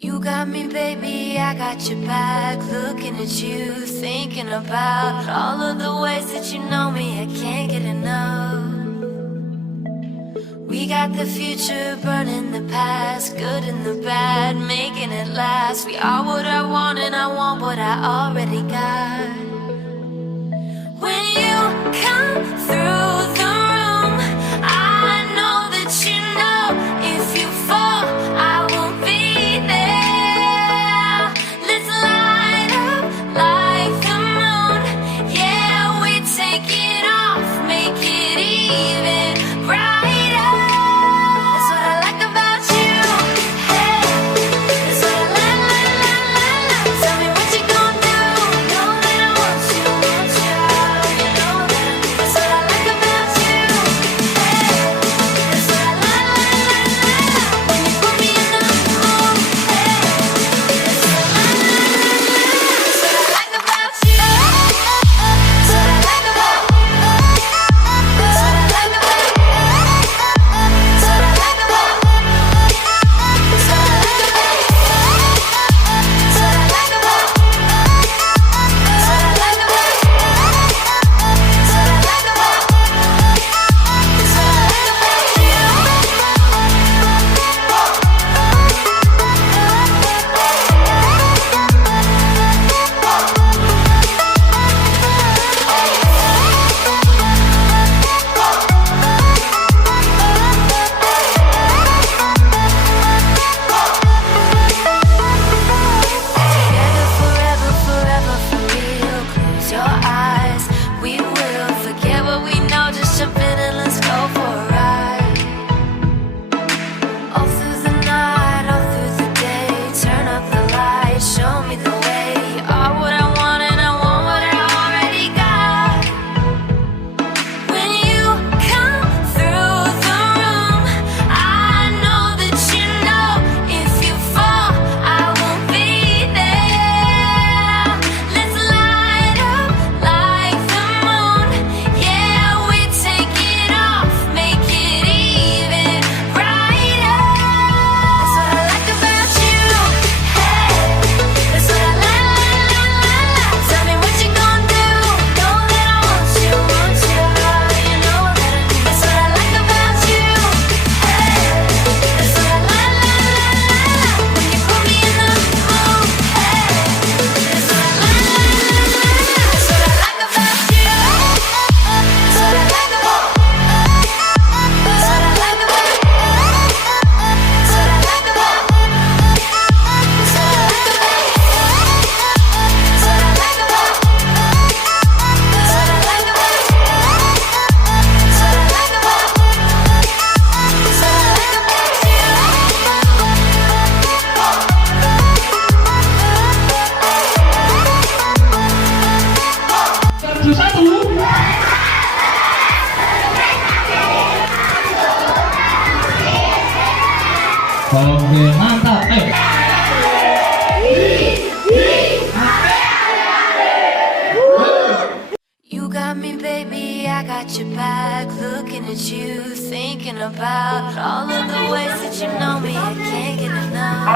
You got me, baby, I got your back. Looking at you, thinking about all of the ways that you know me, I can't get enough. We got the future, burning the past, good and the bad, making it last. We are what I want and I want what I already got. When you come through the room, I know that you know if you fall, I will be there. Let's light up like the moon. Yeah, we take it off, make it even brighter. That's what I like about you. Hey, that's what I like. Tell me what you gonna do. Know that I want you, you know that. That's what I like about you. Hey, that's what I like. When you put me in the mood. Hey, that's what I like about you. That's what I like about. That's what I like about. That's what I like about. That's what I like about. That's what I like about. That's what I like about. That's what I like about. That's what I like Together forever, forever for real. Close your eyes, we will forget what we know. Just jump in and let's go for a ride. All through the night, all through the day. Turn up the light, show me the way. You are what I want and I want what I already got. When you come through the room, I know that you know if you fall, I will be there. Let's light up like the moon. Yeah, we take it off, make it even brighter. That's what I like about you. Hey, that's what I like. Tell me what you gonna do. Know that I want you, you know that. That's what I like about you. Hey, that's what I like. When you put me in the mood. Hey, that's what I like. That's what I like about you. That's what I like about. That's what I like about. That's what I like about. That's what I like about. That's what I like about. That's what I like about. That's what I like about. That's what I like Oke, mantap. You got me, baby, I got your back. Looking at you, thinking about all of the ways that you know me, I can't get enough.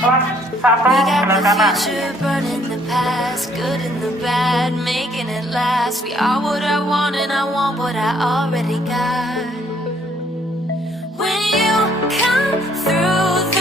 Kelas 2, kelas 1 We got belah the kanan. future, burning the past, good and the bad, making it last. We are what I want and I want what I already got. When you come through